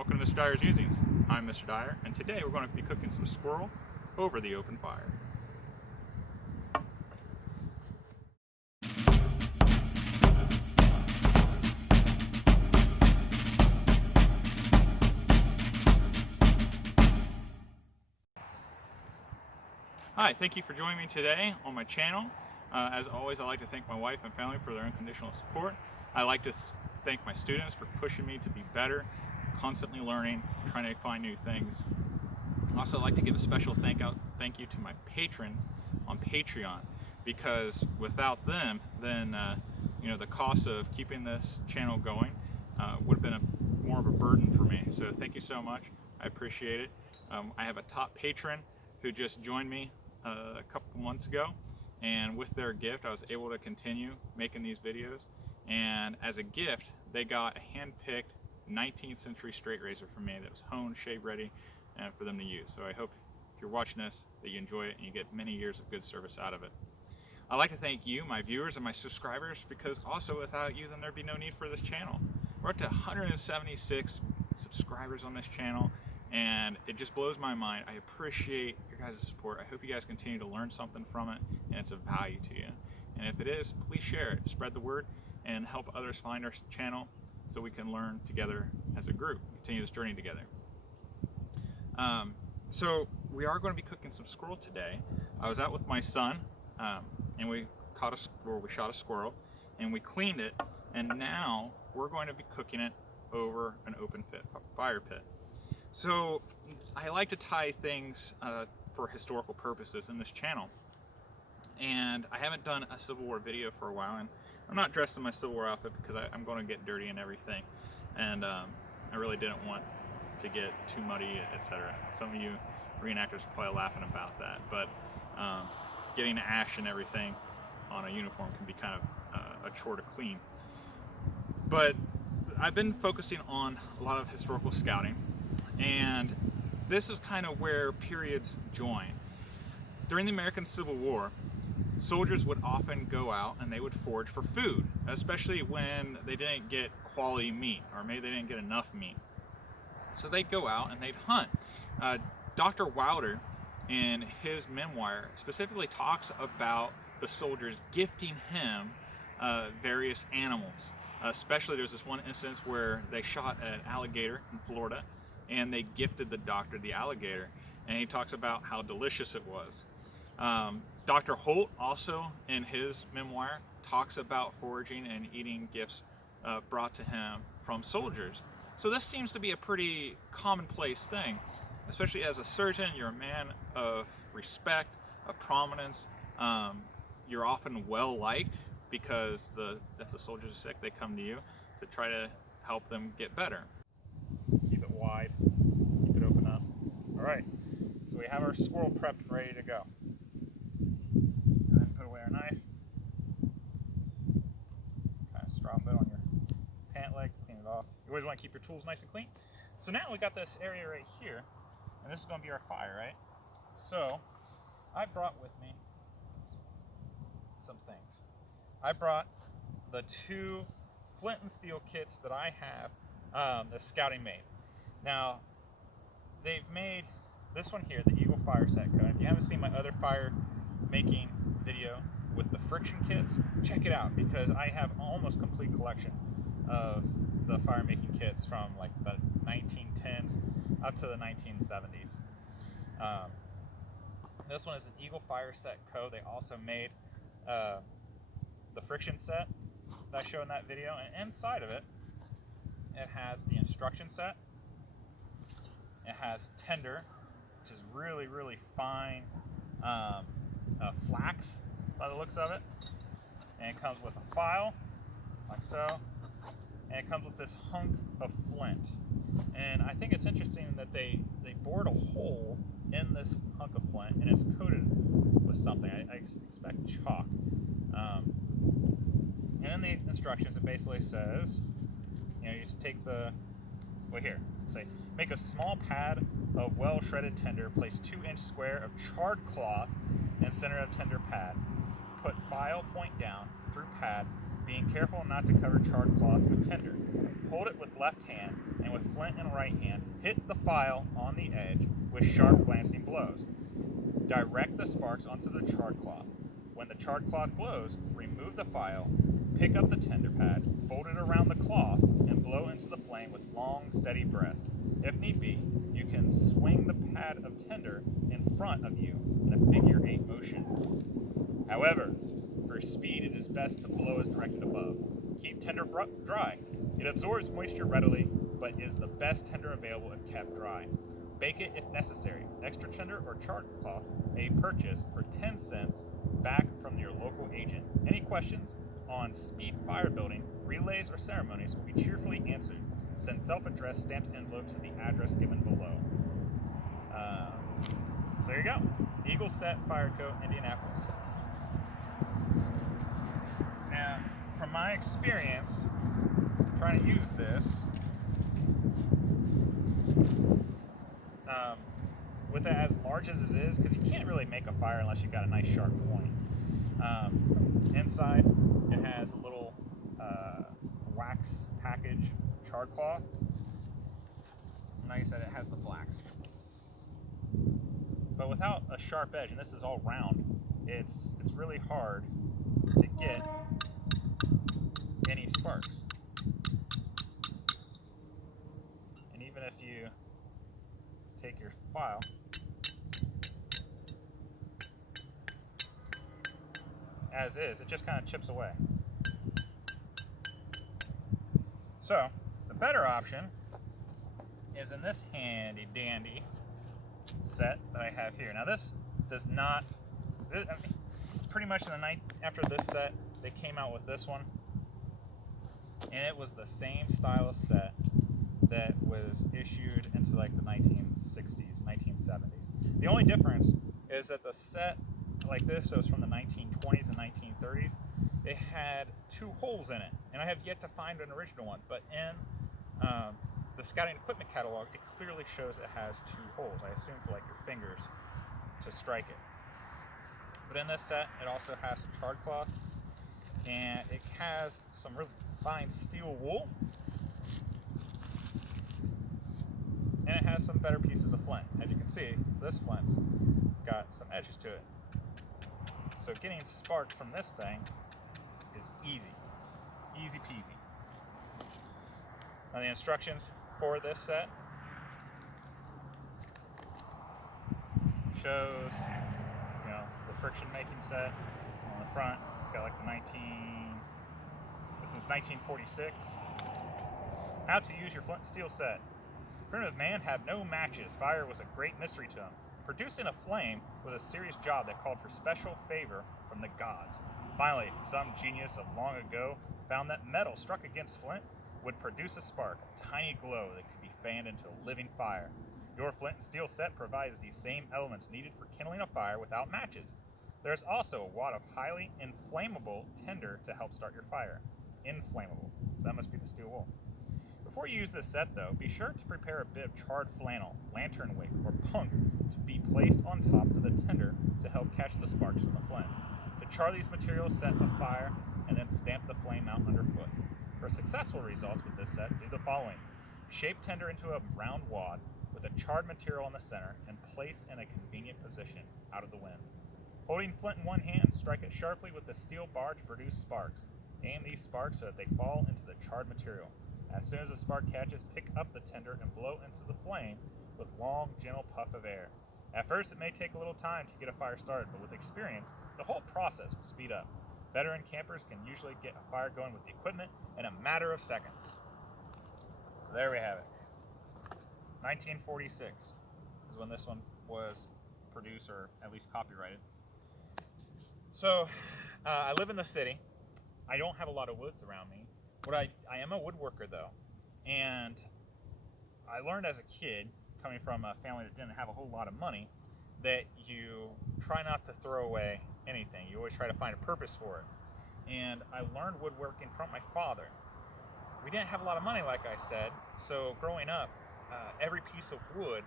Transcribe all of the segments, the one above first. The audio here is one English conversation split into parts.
Welcome to Mr. Dyer's Musings. I'm Mr. Dyer, and today we're going to be cooking some squirrel over the open fire. Hi, thank you for joining me today on my channel. As always, I'd like to thank my wife and family for their unconditional support. I'd like to thank my students for pushing me to be better, constantly learning, trying to find new things. Also, I'd like to give a special thank you to my patrons on Patreon, because without them, then the cost of keeping this channel going would have been more of a burden for me. So thank you so much. I appreciate it. I have a top patron who just joined me a couple months ago, and with their gift I was able to continue making these videos, and as a gift they got a hand-picked 19th century straight razor from me that was honed, shave ready, and for them to use. So I hope if you're watching this that you enjoy it and you get many years of good service out of it. I'd like to thank you, my viewers and my subscribers, because also without you then there'd be no need for this channel. We're up to 176 subscribers on this channel, and it just blows my mind. I appreciate your guys' support. I hope you guys continue to learn something from it and it's of value to you. And if it is, please share it, spread the word, and help others find our channel so we can learn together as a group, continue this journey together. So we are going to be cooking some squirrel today. I was out with my son and we shot a squirrel and we cleaned it, and now we're going to be cooking it over an open fire pit. So I like to tie things for historical purposes in this channel, and I haven't done a Civil War video for a while, and I'm not dressed in my Civil War outfit because I'm going to get dirty and everything, and I really didn't want to get too muddy, etc. Some of you reenactors are probably laughing about that, but getting ash and everything on a uniform can be kind of a chore to clean. But I've been focusing on a lot of historical scouting, and this is kind of where periods join. During the American Civil War, soldiers would often go out and they would forage for food, especially when they didn't get quality meat, or maybe they didn't get enough meat. So they'd go out and they'd hunt. Dr. Wilder, in his memoir, specifically talks about the soldiers gifting him various animals. Especially there's this one instance where they shot an alligator in Florida, and they gifted the doctor the alligator, and he talks about how delicious it was. Dr. Holt also, in his memoir, talks about foraging and eating gifts brought to him from soldiers. So this seems to be a pretty commonplace thing, especially as a surgeon. You're a man of respect, of prominence. You're often well liked because if the soldiers are sick, they come to you to try to help them get better. Keep it wide, keep it open up. All right, so we have our squirrel prepped and ready to go. Go ahead and put away our knife. Kind of strop it on your pant leg, clean it off. You always want to keep your tools nice and clean. So now we got this area right here, and this is going to be our fire, right? So I brought with me some things. I brought the 2 flint and steel kits that I have that Scouting made. Now, they've made this one here, the Eagle Fire Set Code. If you haven't seen my other fire making video with the friction kits, check it out, because I have almost complete collection of the fire making kits from like the 1910s up to the 1970s. This one is an Eagle Fire Set Code. They also made the friction set that I showed in that video, and inside of it, it has the instruction set. It has tinder, which is really, really fine flax by the looks of it, and it comes with a file, like so, and it comes with this hunk of flint. And I think it's interesting that they bored a hole in this hunk of flint, and it's coated with something. I expect chalk. And in the instructions, it basically says, you just take make a small pad of well shredded tinder, place 2-inch square of charred cloth in center of tinder pad, put file point down through pad, being careful not to cover charred cloth with tinder. Hold it with left hand, and with flint in right hand, hit the file on the edge with sharp glancing blows. Direct the sparks onto the charred cloth. When the charred cloth glows, remove the file, pick up the tinder pad, fold it around the cloth, and blow into the flame with long, steady breaths. If need be, you can swing the pad of tinder in front of you in a figure 8 motion. However, for speed, it is best to blow as directed above. Keep tinder dry. It absorbs moisture readily, but is the best tinder available if kept dry. Bake it if necessary. Extra tinder or charred cloth may purchase for 10 cents back from your local agent. Any questions on speed fire building, relays, or ceremonies will be cheerfully answered. Send self-addressed stamped envelope to the address given below. So there you go. Eagle Set Fire Coat, Indianapolis. Now, from my experience trying to use this, with it as large as it is, because you can't really make a fire unless you've got a nice sharp point. Inside, it has a little wax package charred cloth. And like I said, it has the flax. But without a sharp edge, and this is all round, it's really hard to get any sparks. And even if you take your file, as is, it just kind of chips away. So, the better option is in this handy dandy set that I have here. Now this does not, pretty much in the night after this set, they came out with this one, and it was the same style of set that was issued into like the 1960s, 1970s. The only difference is that the set like this, so it's from the 1920s and 1930s, it had 2 holes in it, and I have yet to find an original one, but in the scouting equipment catalog, it clearly shows it has 2 holes. I assume for like your fingers to strike it. But in this set, it also has some charred cloth, and it has some really fine steel wool, and it has some better pieces of flint. As you can see, this flint's got some edges to it. So getting spark from this thing is easy. Easy peasy. Now the instructions for this set shows, the friction making set on the front. It's got like the this is 1946. How to use your flint and steel set. Primitive man had no matches. Fire was a great mystery to him. Producing a flame was a serious job that called for special favor from the gods. Finally, some genius of long ago found that metal struck against flint would produce a spark, a tiny glow that could be fanned into a living fire. Your flint and steel set provides these same elements needed for kindling a fire without matches. There is also a wad of highly inflammable tinder to help start your fire. Inflammable. So that must be the steel wool. Before you use this set, though, be sure to prepare a bit of charred flannel, lantern wick, or punk to be placed on top of the tinder to help catch the sparks from the flint. To char these materials, set a fire and then stamp the flame out underfoot. For successful results with this set, do the following. Shape tinder into a round wad with a charred material in the center and place in a convenient position out of the wind. Holding flint in one hand, strike it sharply with the steel bar to produce sparks. Aim these sparks so that they fall into the charred material. As soon as the spark catches, pick up the tinder and blow into the flame with long, gentle puff of air. At first, it may take a little time to get a fire started, but with experience, the whole process will speed up. Veteran campers can usually get a fire going with the equipment in a matter of seconds. So there we have it. 1946 is when this one was produced, or at least copyrighted. So, I live in the city. I don't have a lot of woods around me. I am a woodworker though, and I learned as a kid, coming from a family that didn't have a whole lot of money, that you try not to throw away anything. You always try to find a purpose for it. And I learned woodworking from my father. We didn't have a lot of money, like I said, so growing up, every piece of wood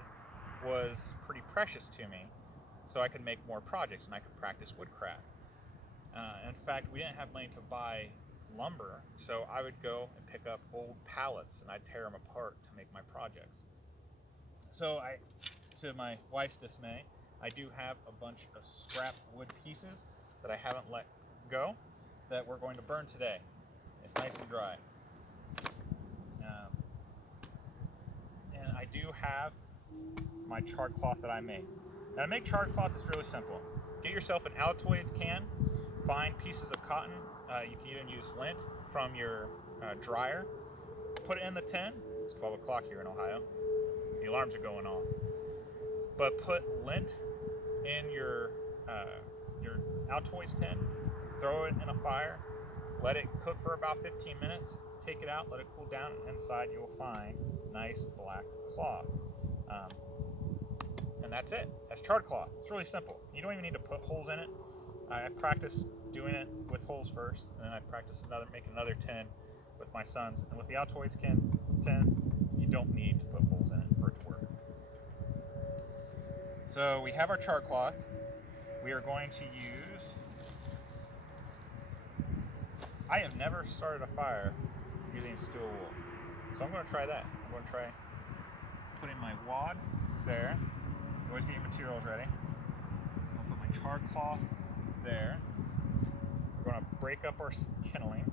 was pretty precious to me, so I could make more projects and I could practice woodcraft. In fact, we didn't have money to buy lumber, so I would go and pick up old pallets and I'd tear them apart to make my projects. So to my wife's dismay, I do have a bunch of scrap wood pieces that I haven't let go that we're going to burn today. It's nice and dry. And I do have my charred cloth that I made. Now to make charred cloth is really simple. Get yourself an Altoids can, find pieces of cotton. You can even use lint from your dryer. Put it in the tin. It's 12 o'clock here in Ohio. The alarms are going off. But put lint in your Altoids tin, throw it in a fire, let it cook for about 15 minutes, take it out, let it cool down, and inside you will find nice black cloth. And that's it. That's charred cloth. It's really simple. You don't even need to put holes in it. I practiced doing it with holes first, and then I practiced making another tin with my sons. And with the Altoids tin, you don't need to put holes in it for it to work. So we have our charred cloth. We are going to use, I have never started a fire using steel wool. So I'm going to try that. I'm going to try putting my wad there. Always get your materials ready. I'll put my charred cloth there. We're going to break up our kindling.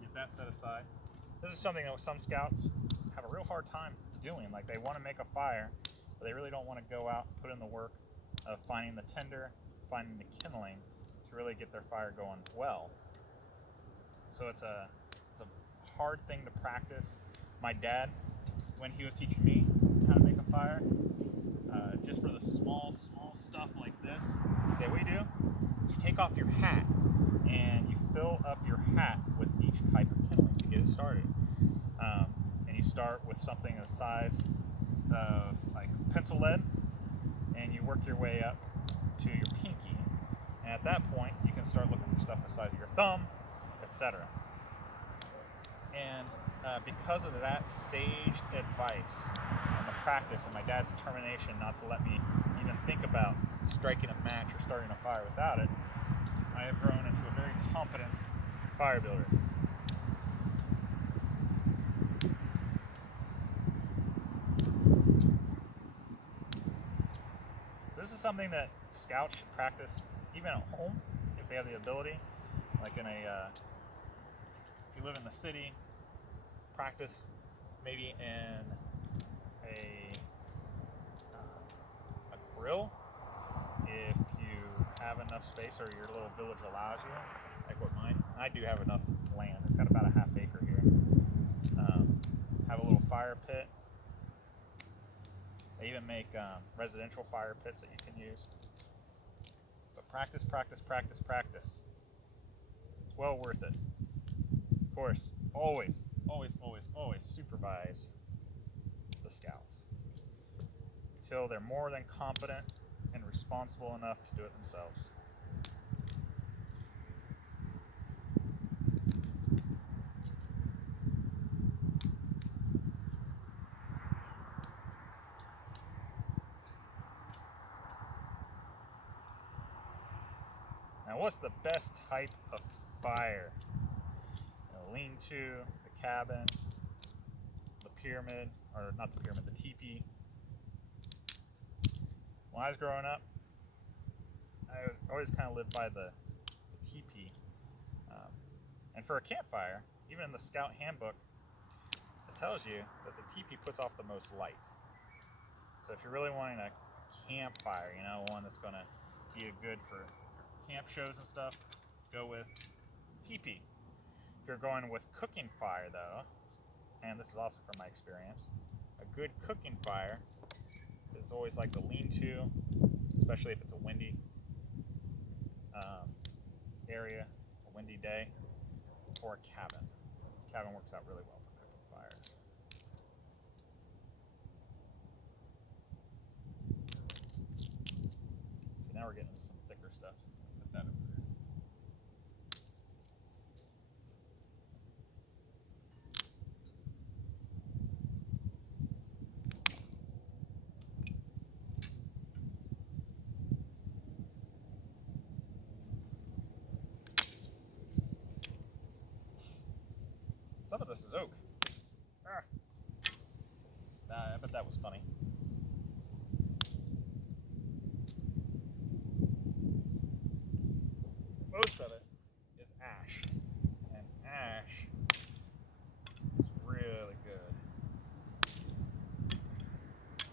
Get that set aside. This is something that some scouts have a real hard time doing. Like, they want to make a fire, but they really don't want to go out and put in the work of finding the tinder, finding the kindling to really get their fire going well. So it's a hard thing to practice. My dad, when he was teaching me how to make a fire, just for the small stuff like this, he said, what you do, you take off your hat and you fill up your hat with each type of kindling to get it started. And you start with something the size of like pencil lead, and you work your way up to your pinky. And at that point, you can start looking for stuff the size of your thumb, etc. And because of that sage advice and the practice and my dad's determination not to let me even think about striking a match or starting a fire without it, I have grown into a very competent fire builder. This is something that scouts should practice even at home if they have the ability. Like if you live in the city, practice maybe in a grill if you have enough space or your little village allows you, like what mine. I do have enough land. I've got about a half acre here. Have a little fire pit. They even make residential fire pits that you can use. But practice, practice, practice, practice. It's well worth it. Of course, always, always, always, always supervise the scouts until they're more than competent and responsible enough to do it themselves. Now, what's the best type of fire? The lean-to, the cabin, the pyramid, or not the pyramid, the teepee. When I was growing up, I always kind of lived by the teepee. And for a campfire, even in the Scout Handbook, it tells you that the teepee puts off the most light. So if you're really wanting a campfire, one that's going to be good for camp shows and stuff, go with teepee. If you're going with cooking fire, though, and this is also from my experience, a good cooking fire is always like the lean-to, especially if it's a windy area, a windy day, or a cabin. Cabin works out really well for cooking fire. So now we're getting into some thicker stuff. Put that over there. Some of this is oak. Ah. I bet that was funny. Most of it is ash, and ash is really good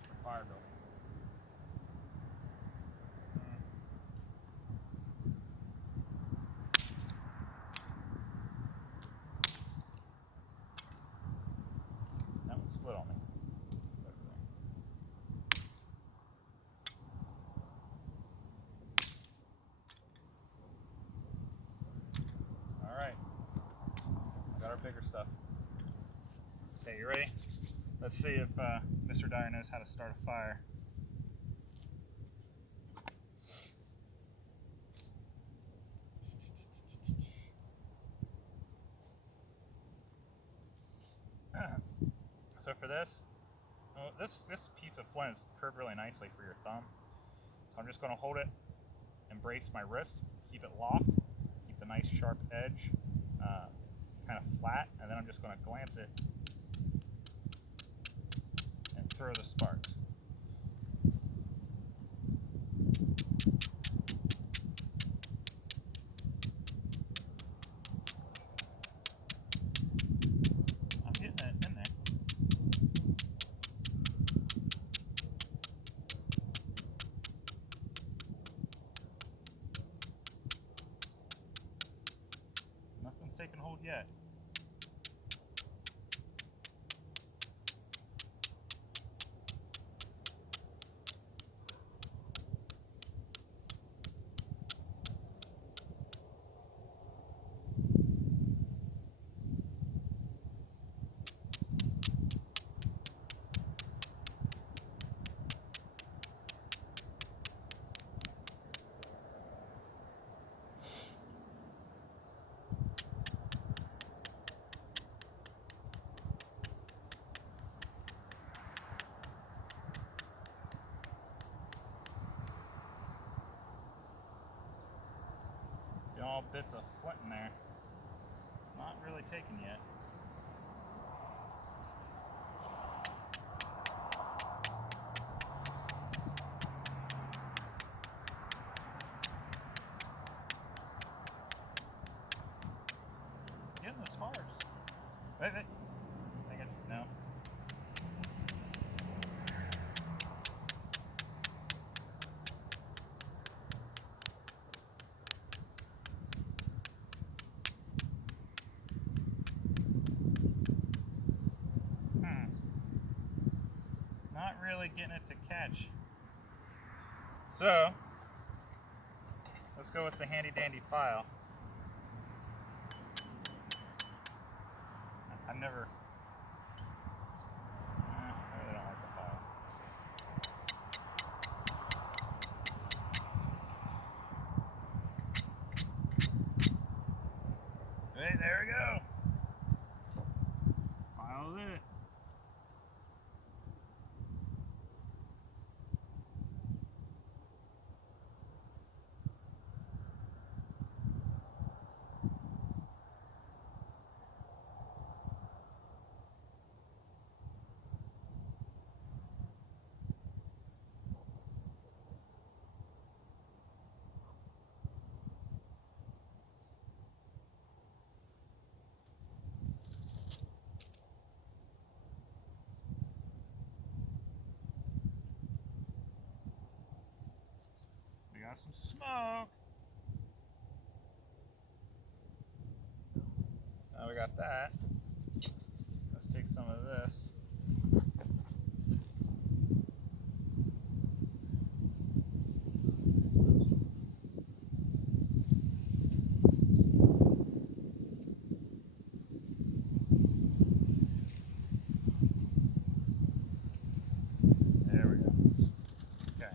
for fire building. That one split on me. All right, I got our bigger stuff. Okay, you ready? Let's see if Mr. Dyer knows how to start a fire. So for this, well, this piece of flint is curved really nicely for your thumb. So I'm just going to hold it and brace my wrist, keep it locked, keep the nice sharp edge kind of flat, and then I'm just going to glance it and throw the sparks. I'm getting it in there. Nothing's taken hold yet. All bits of flint in there. It's not really taken yet. Getting the sparks. Wait. Dang it. No. Not really getting it to catch. So, let's go with the handy dandy file. I've never... I really don't like the file. Hey, there we go. File's it. We got some smoke. Now we got that. Let's take some of this. There we go. Okay.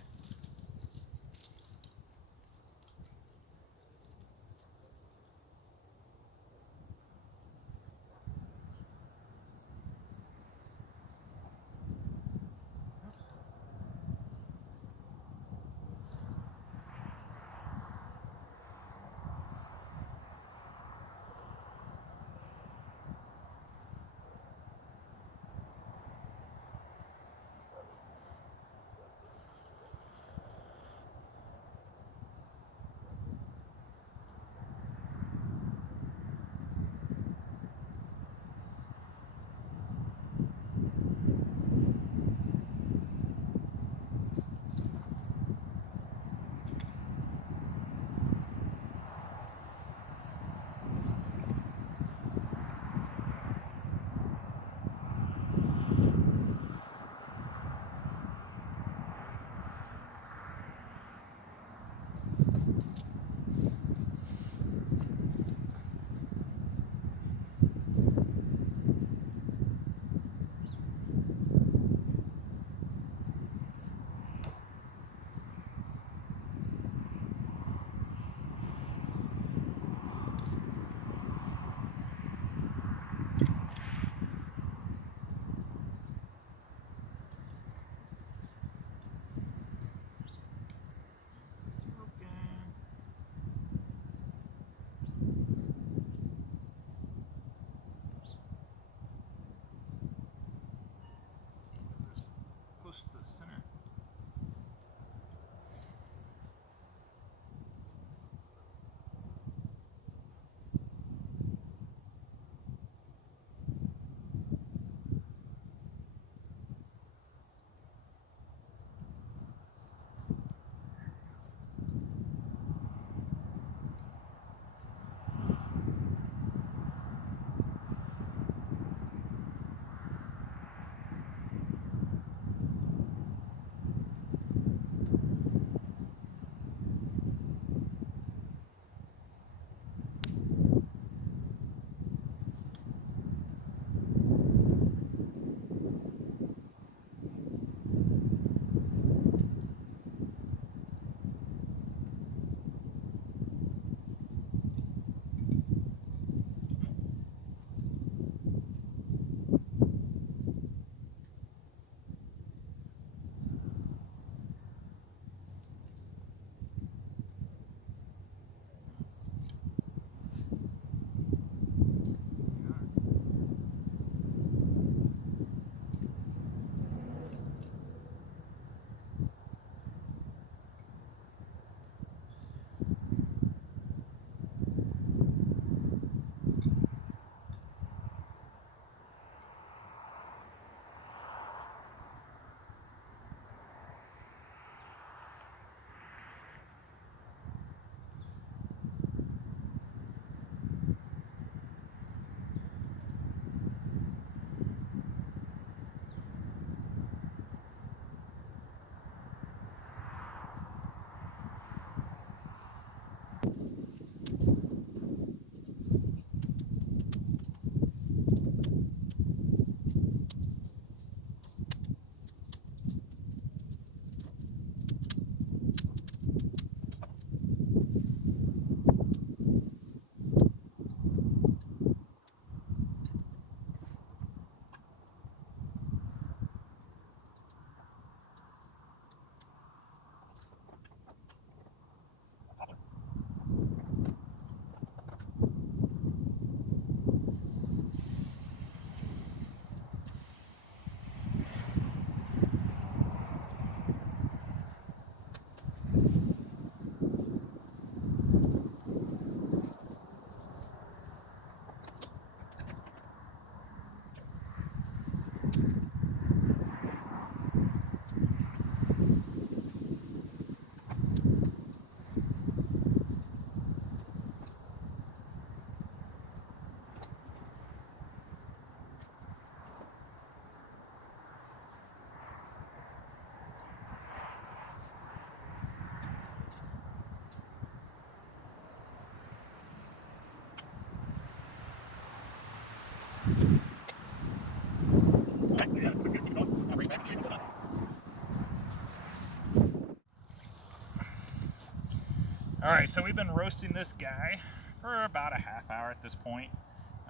All right, so we've been roasting this guy for about a half hour at this point.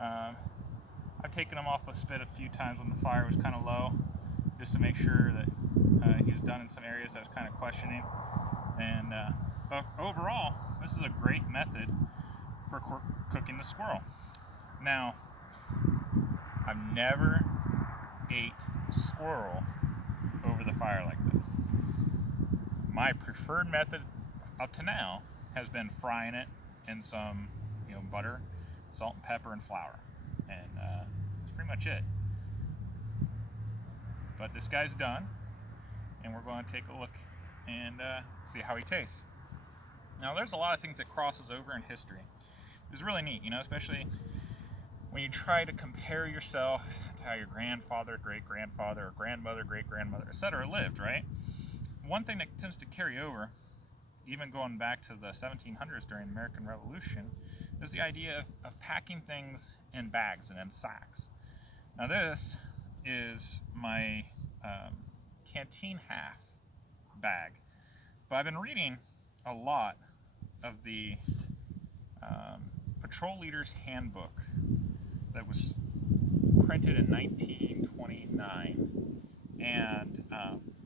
I've taken him off a spit a few times when the fire was kind of low, just to make sure that he was done in some areas that I was kind of questioning. And but overall, this is a great method for cooking the squirrel. Now, I've never ate squirrel over the fire like this. My preferred method up to now has been frying it in some, butter, salt and pepper, and flour, and that's pretty much it. But this guy's done, and we're going to take a look and see how he tastes. Now, there's a lot of things that crosses over in history. It's really neat, especially when you try to compare yourself to how your grandfather, great-grandfather, or grandmother, great-grandmother, etc. lived, right? One thing that tends to carry over, even going back to the 1700s during the American Revolution, is the idea of packing things in bags and in sacks. Now this is my canteen half bag, but I've been reading a lot of the Patrol Leader's Handbook that was printed in 1929, and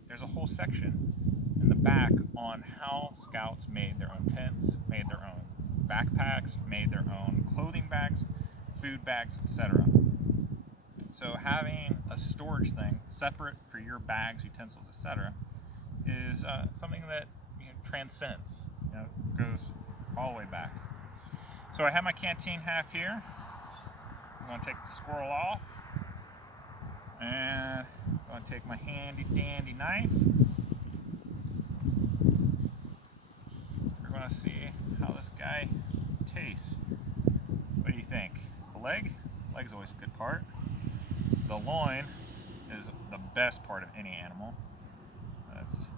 there's a whole section in the back on how scouts made their own tents, made their own backpacks, made their own clothing bags, food bags, etc. So having a storage thing separate for your bags, utensils, etc. is something that transcends, goes all the way back. So I have my canteen half here. I'm going to take the squirrel off, and I'm going to take my handy dandy knife. We're going to see how this guy tastes. What do you think? The leg? Leg's always a good part. The loin is the best part of any animal. Let's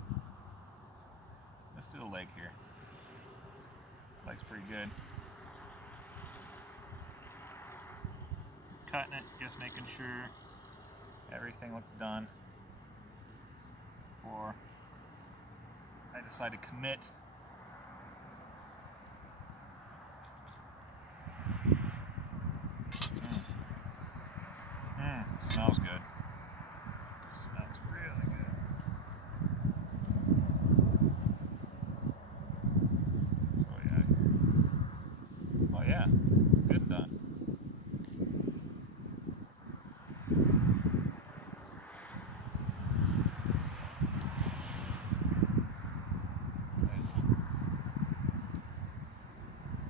do the leg here. Leg's pretty good. Cutting it, just making sure everything looks done before I decide to commit. Smells good. Smells really good. So yeah. Oh yeah, good and done.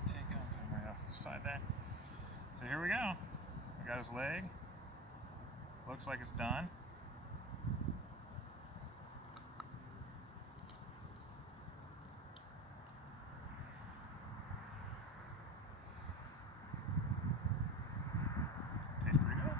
Take him right off the side there. So here we go. We got his leg. Looks like it's done. Tastes pretty good.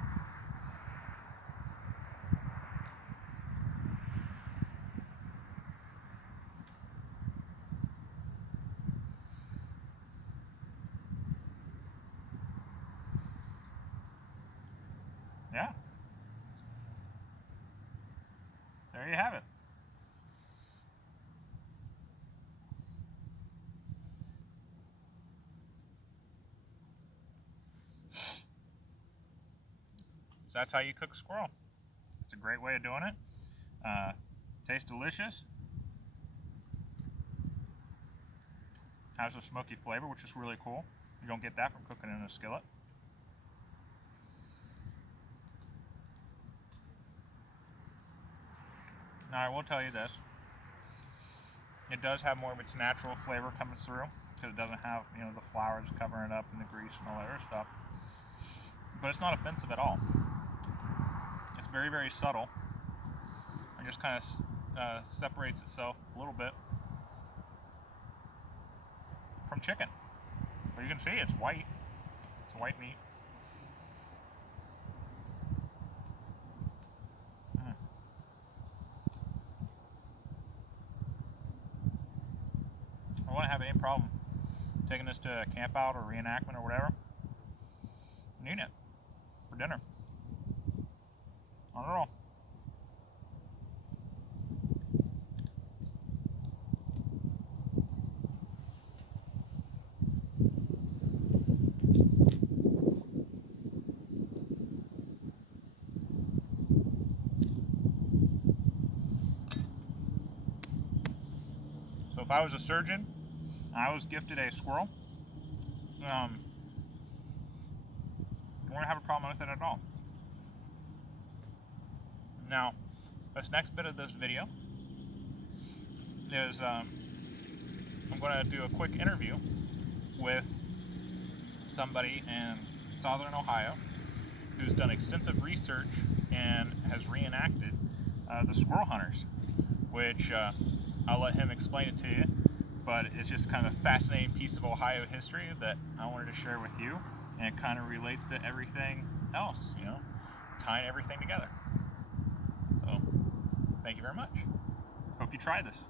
Yeah. There you have it. So that's how you cook squirrel. It's a great way of doing it. Tastes delicious. Has a smoky flavor, which is really cool. You don't get that from cooking in a skillet. Now I will tell you this. It does have more of its natural flavor coming through, because it doesn't have, the flours covering it up and the grease and all that other stuff. But it's not offensive at all. It's very, very subtle. It just kind of separates itself a little bit from chicken. But you can see it's white. It's white meat. I wouldn't have any problem taking this to a camp out or reenactment or whatever. I'm eating it for dinner. I don't know. So if I was a surgeon, I was gifted a squirrel, I wouldn't have a problem with it at all. Now, this next bit of this video is I'm going to do a quick interview with somebody in Southern Ohio who's done extensive research and has reenacted the squirrel hunters, which I'll let him explain it to you, but it's just kind of a fascinating piece of Ohio history that I wanted to share with you, and it kind of relates to everything else, you know, tying everything together. So, thank you very much. Hope you try this.